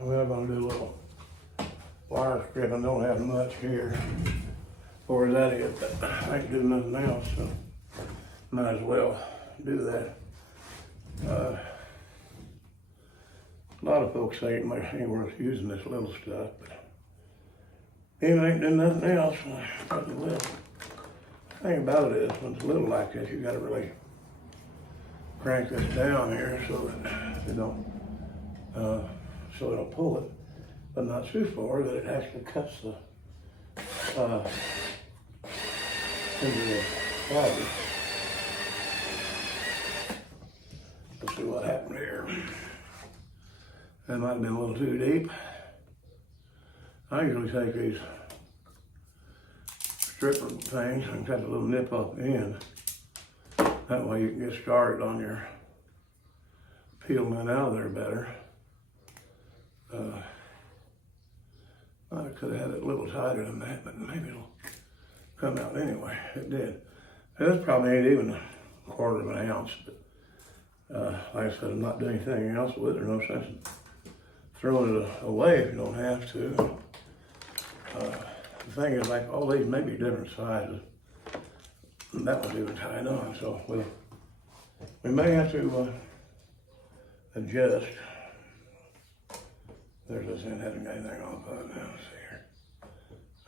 We're gonna do a little wire stripping. Don't have much here. Or is that it? But I ain't doing nothing else, so might as well do that. A lot of folks say it ain't worth using this little stuff, but if I ain't doing nothing else, I will. The thing about it is, when it's little like this, you gotta really crank this down here so that it don't pull it, but not too far that it actually cuts the into the body. Let's see what happened here. That might have been a little too deep. I usually take these stripper things and cut a little nip off the end. That way you can get started on your peeling it out of there better. I could have had it a little tighter than that, but maybe it'll come out anyway. It did. This probably ain't even a quarter of an ounce, but like I said, I'm not doing anything else with it. There's no sense in throwing it away if you don't have to. The thing is, like, all these may be different sizes. And that one's even tied on, so we may have to adjust. There's this end, hasn't got anything off of it now. Let's see here.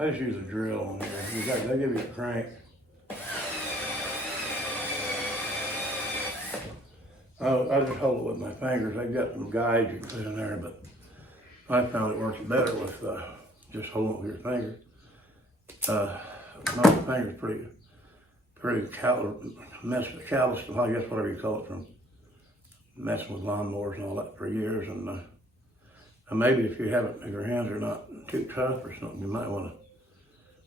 I just use a drill on here. They give you a crank. I just hold it with my fingers. They got some guides you can put in there, but I found it works better with just holding it with your fingers. My finger's pretty callous, I guess whatever you call it, from messing with lawnmowers and all that for years. And maybe if you haven't, if your hands are not too tough or something, you might want to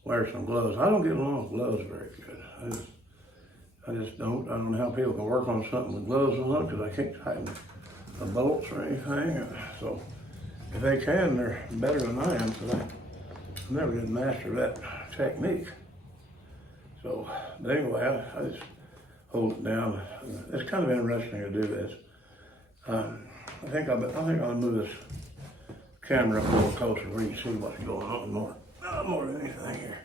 wear some gloves. I don't get along with gloves very good. I just don't. I don't know how people can work on something with gloves on because I can't tighten the bolts or anything. So if they can, they're better than I am, because I never did master that technique. So, but anyway, I just hold it down. It's kind of interesting to do this. I think I'll move this camera up a little closer where you can see what's going on more than anything here.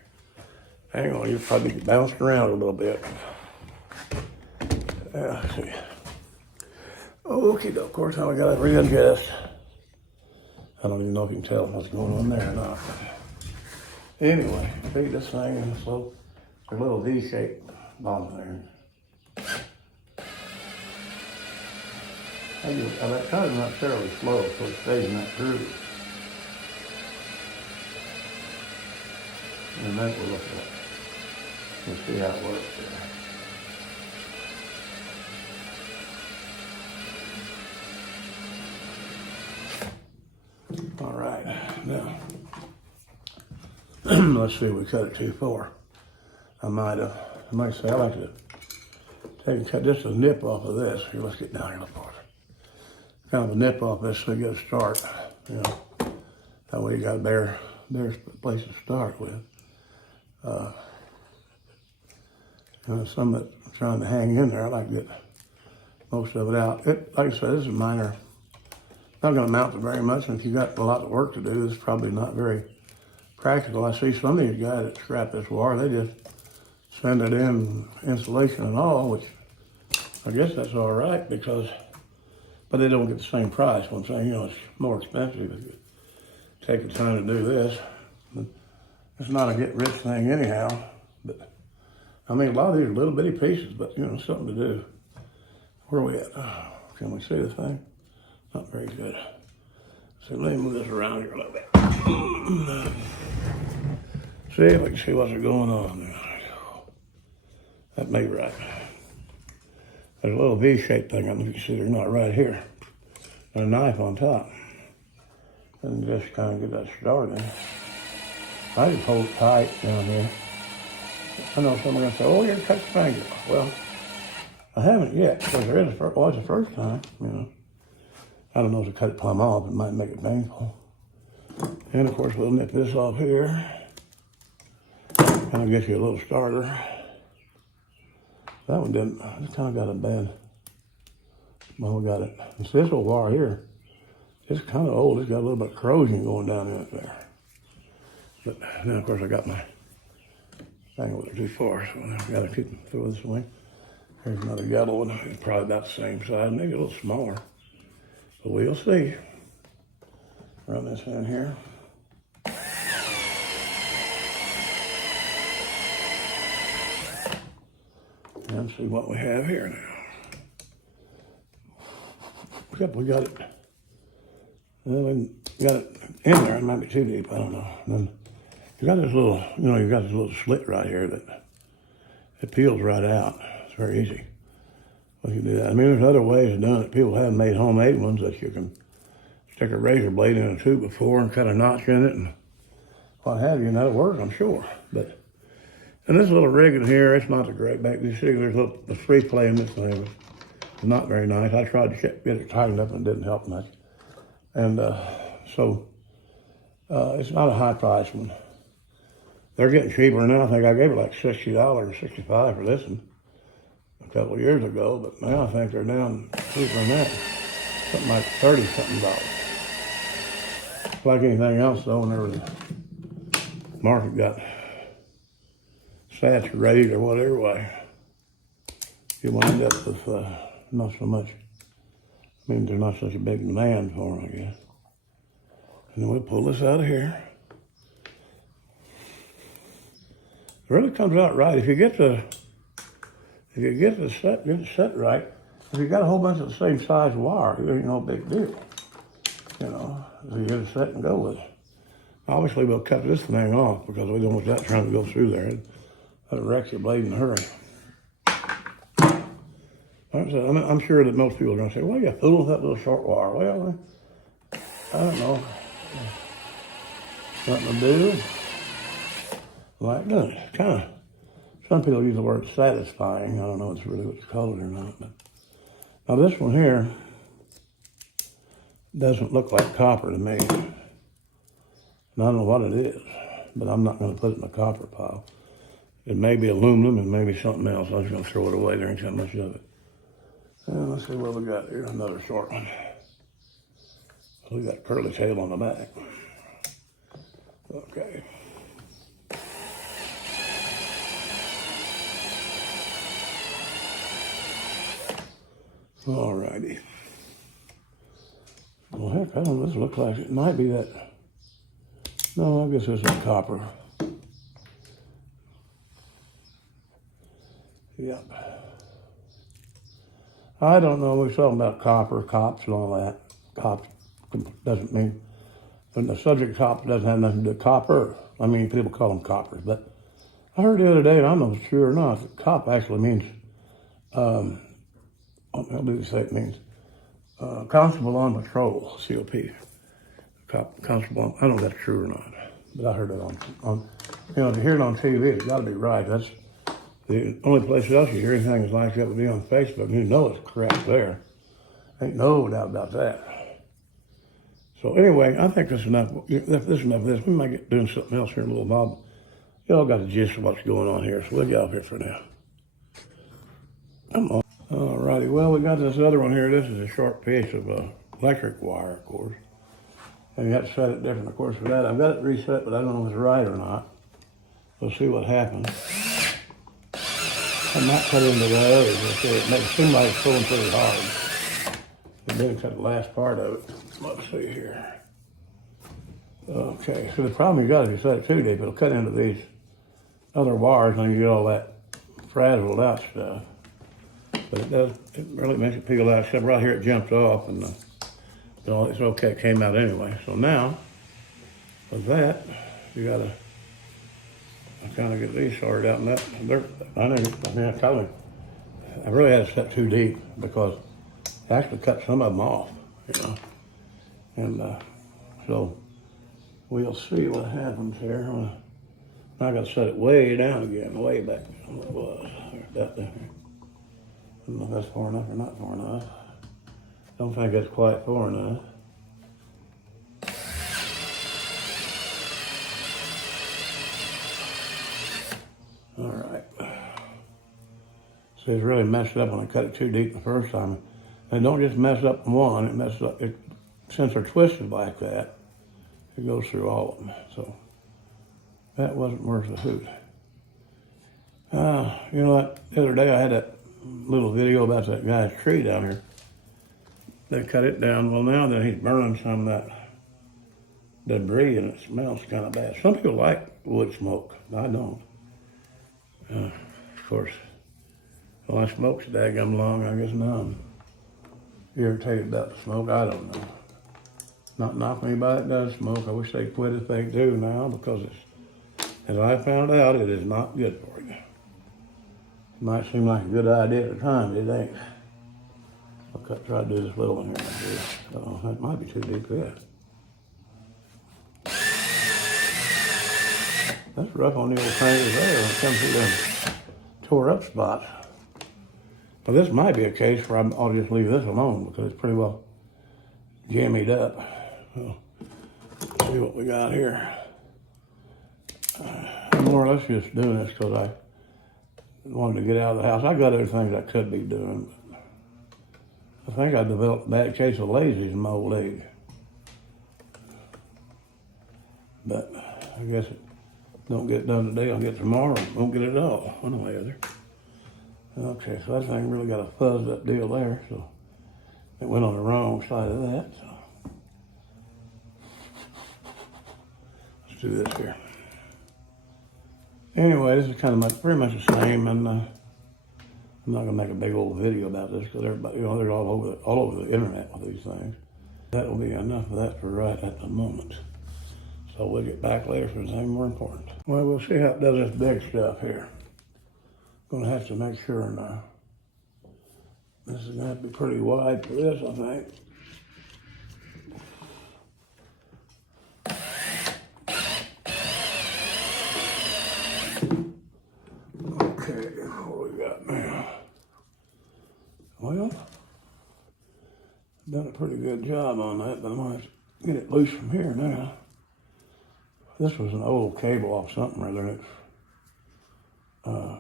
Hang on, you'll probably get bounced around a little bit. Let's see. Okay, of course, now we got to readjust. I don't even know if you can tell what's going on there or not. Anyway, feed this thing in slow. A little V-shaped bottom there. That kind of not fairly slow, so it stays in that groove. And then we'll look at it. We'll see how it works there. All right, now, let's see if we cut it too far. I might say I like to cut just a nip off of this. Here, let's get down here a little farther. Kind of a nip off this so you get a start, you know. That way you got a bare place to start with. Some that are trying to hang in there, I like to get most of it out. Like I said, this is minor. Not going to amount to very much, and if you've got a lot of work to do, it's probably not very practical. I see some of these guys that scrap this wire, they just send it in, insulation and all, which I guess that's all right, but they don't get the same price. What I'm saying, it's more expensive if you take the time to do this. But it's not a get-rich thing anyhow, but I mean, a lot of these are little bitty pieces, but something to do. Where are we at? Oh, can we see the thing? Not very good. So let me move this around here a little bit. See if we can see what's going on. That may be right. There's a little V-shaped thing. I don't know if you can see there's not right here. And a knife on top. And just kind of get that started. I just hold it tight down here. I know someone gonna say, "Oh, you're gonna cut your finger off." Well, I haven't yet, because there is was the first time, I don't know if to cut it plumb off, it might make it painful. And of course, we'll nip this off here. Kind of get you a little starter. That one didn't, it's kind of got a bad, well, we got it. See this little wire here, It's kind of old. It's got a little bit of corrosion going down in it there. But then, of course, I got my thing a little too far, so I've got to keep them through this way. Here's another yellow one. It's probably about the same size, maybe a little smaller. But we'll see. Run this in here. And see what we have here now. Except we got it. Well, we got it in there. It might be too deep. I don't know. And then you got this little, you got this little slit right here that it peels right out. It's very easy. Well, you do that. I mean, there's other ways of doing it. People have made homemade ones that you can stick a razor blade in a tube before and cut a notch in it and what have you, and that'll work, I'm sure. But and this little rig in here, it's not the great back. You see, there's the free play in this thing was not very nice. I tried to get it tightened up and it didn't help much. And so it's not a high price one. They're getting cheaper now. I think I gave it like $60 or $65 for this one a couple of years ago, but now I think they're down cheaper than that. Something like $30-something. Like anything else though, whenever the market got saturated or whatever way, you wind up with not so much. I mean, there's not such a big demand for them, I guess. And then we'll pull this out of here. It really comes out right if you get the set right. If you got a whole bunch of the same size wire, it ain't no big deal. If you get it set and go with it. Obviously, we'll cut this thing off because we don't want that trying to go through there. That'll wreck your blade in a hurry. I'm sure that most people are going to say, well, you fool with that little short wire. Well, I don't know. Nothing to do. Like doing it. Kind of. Some people use the word satisfying. I don't know if it's really what's called or not. But now this one here doesn't look like copper to me. And I don't know what it is, but I'm not going to put it in the copper pile. It may be aluminum and maybe something else. I'm just going to throw it away. There ain't that much of it. And let's see what we got here. Another short one. We got curly tail on the back. Okay. All righty. Well, heck, I don't know. This looks like it might be that. No, I guess this is copper. Yep. I don't know. We're talking about copper, cops, and all that. Cops doesn't mean. And the subject of copper doesn't have nothing to do with copper. I mean, people call them coppers, but I heard the other day, and I'm not sure or not, that cop actually means. How do they say it means? Constable on patrol, COP. Constable on, I don't know if that's true or not, but I heard it on to hear it on TV, it's got to be right. That's the only place else you hear anything that's like that would be on Facebook. You know it's correct there. Ain't no doubt about that. So anyway, I think that's enough. This is enough of this. We might get doing something else here in a little while. You all got the gist of what's going on here, so we'll get off here for now. Come on. All righty, well, we got this other one here. This is a short piece of electric wire, of course. And you have to set it different, of course, for that. I've got it reset, but I don't know if it's right or not. We'll see what happens. I'm not cut into that other. It makes it seem like it's pulling pretty hard. It didn't cut the last part of it. Let's see here. Okay, so the problem you got is you set it too deep, it'll cut into these other wires and you get all that frazzled out stuff. But it really makes it peel out, except right here it jumps off and it's okay, it came out anyway. So now, with that, you gotta kind of get these sorted out. And I really had to set too deep because I actually cut some of them off, And so we'll see what happens here. I gotta set it way down again, way back where it was. That there. I don't know if that's far enough or not far enough. Don't think that's quite far enough. All right. See, it's really messed up when I cut it too deep the first time. And don't just mess up one, it messes up. since they're twisted like that, it goes through all of them. So that wasn't worth the hoot. You know what? The other day I had that little video about that guy's tree down here. They cut it down. Well, now that he's burning some of that debris and it smells kind of bad. Some people like wood smoke. I don't. Of course, well, I smoked daggum long. I guess now I'm irritated about the smoke. I don't know. Not knocking anybody that does smoke. I wish they quit if they do now, because it's, as I found out, it is not good for you. It might seem like a good idea at the time, but it ain't. I'll try to do this little one here. So that might be too deep for that. That's rough on the old fingers there when it comes to them tore up spots. But this might be a case where I'll just leave this alone because it's pretty well jammied up. So, let's see what we got here. I'm more or less just doing this because I wanted to get out of the house. I got other things I could be doing, but I think I developed a bad case of laziness in my old age. But I guess it don't get done today, I'll get it tomorrow. Won't get it all, one way or the other. Okay, so that thing really got a fuzzed up deal there, so it went on the wrong side of that. So let's do this here. Anyway, this is kind of pretty much the same, and I'm not gonna make a big old video about this because everybody, they're all over the internet with these things. That will be enough of that for right at the moment. So we'll get back later for something more important. Well, we'll see how it does this big stuff here. Gonna have to make sure now. This is gonna have to be pretty wide for this, I think. Okay, what we got now? Well, I've done a pretty good job on that, but I'm gonna have to get it loose from here now. This was an old cable off something rather than it's, I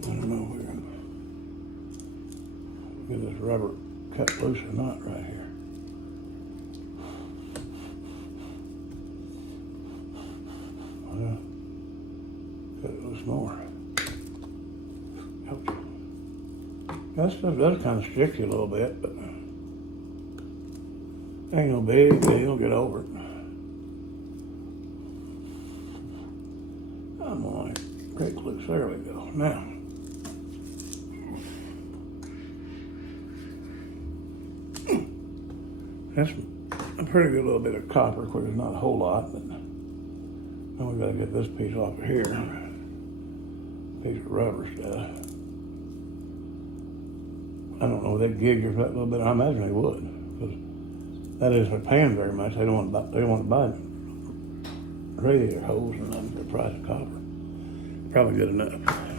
don't know if we can get this rubber cut loose or not right here. Well, cut it loose more. Ouch. That stuff does kind of stick you a little bit, but ain't no big deal, get over it. I'm gonna break loose, there we go. Now, that's a pretty good little bit of copper. Of course, there's not a whole lot, but now we gotta get this piece off of here. Piece of rubber stuff. I don't know if they gig you for that little bit. I imagine they would, because that isn't paying very much. They don't want to buy radiator hose or nothing for the price of copper. Probably good enough.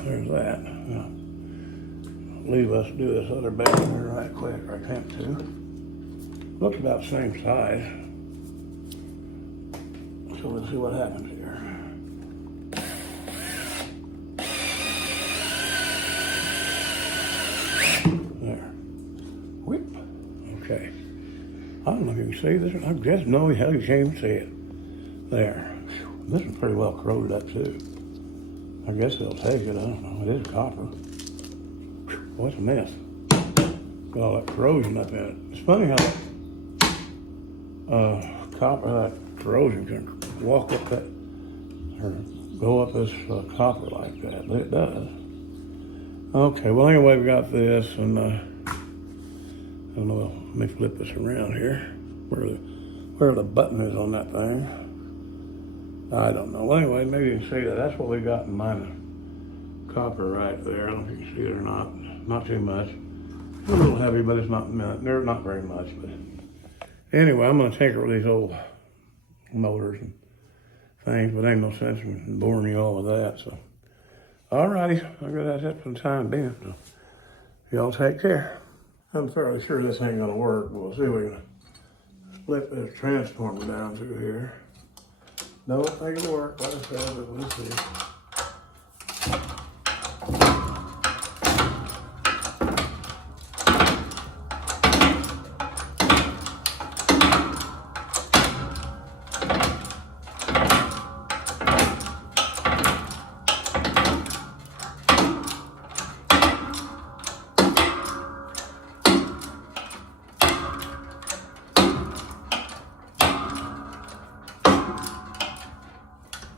There's that. Now, leave us do this other bed here right quick, or attempt to. Looks about the same size. So let's see what happens here. There. Whip. Okay. I don't know if you can see this. I guess no, hell, you can't even see it. There. This is pretty well corroded up too. I guess they'll take it. I don't know. It is copper. What's a mess? Got all that corrosion up in it. It's funny how that copper, that corrosion can walk up that, or go up this copper like that, but it does. Okay, well anyway, we got this, and I don't know, let me flip this around here. Where the button is on that thing. I don't know. Well, anyway, maybe you can see that. That's what we got in mine. Copper right there. I don't know if you can see it or not. Not too much. It's a little heavy, but it's not very much. But anyway, I'm going to tinker with these old motors and things, but ain't no sense in boring you all with that. So, alrighty. I guess that's it for the time being. So, y'all take care. I'm fairly sure this ain't going to work, but we'll see if we can split this transformer down through here. Don't think it'll work, like I said, but we'll see.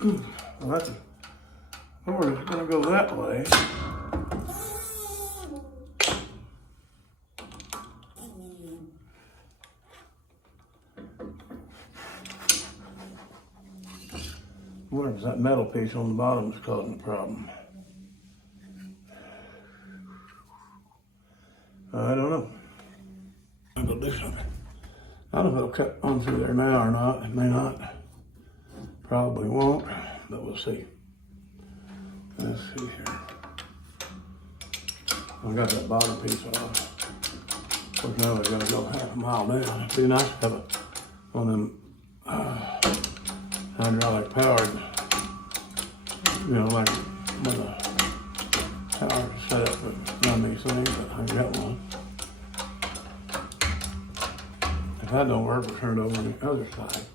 Well, that's a, oh, we're just gonna go that way. I wonder if it's that metal piece on the bottom that's causing the problem. I don't know. I'm gonna do something. I don't know if it'll cut on through there now or not. It may not. Probably won't, but we'll see. Let's see here. I got that bottom piece off. Of course, now we're gonna go half a mile down. It'd be nice to have one of them hydraulic powered, you know, like with a power set up to run these things, but I got one. If that don't work, we'll turn it over on the other side.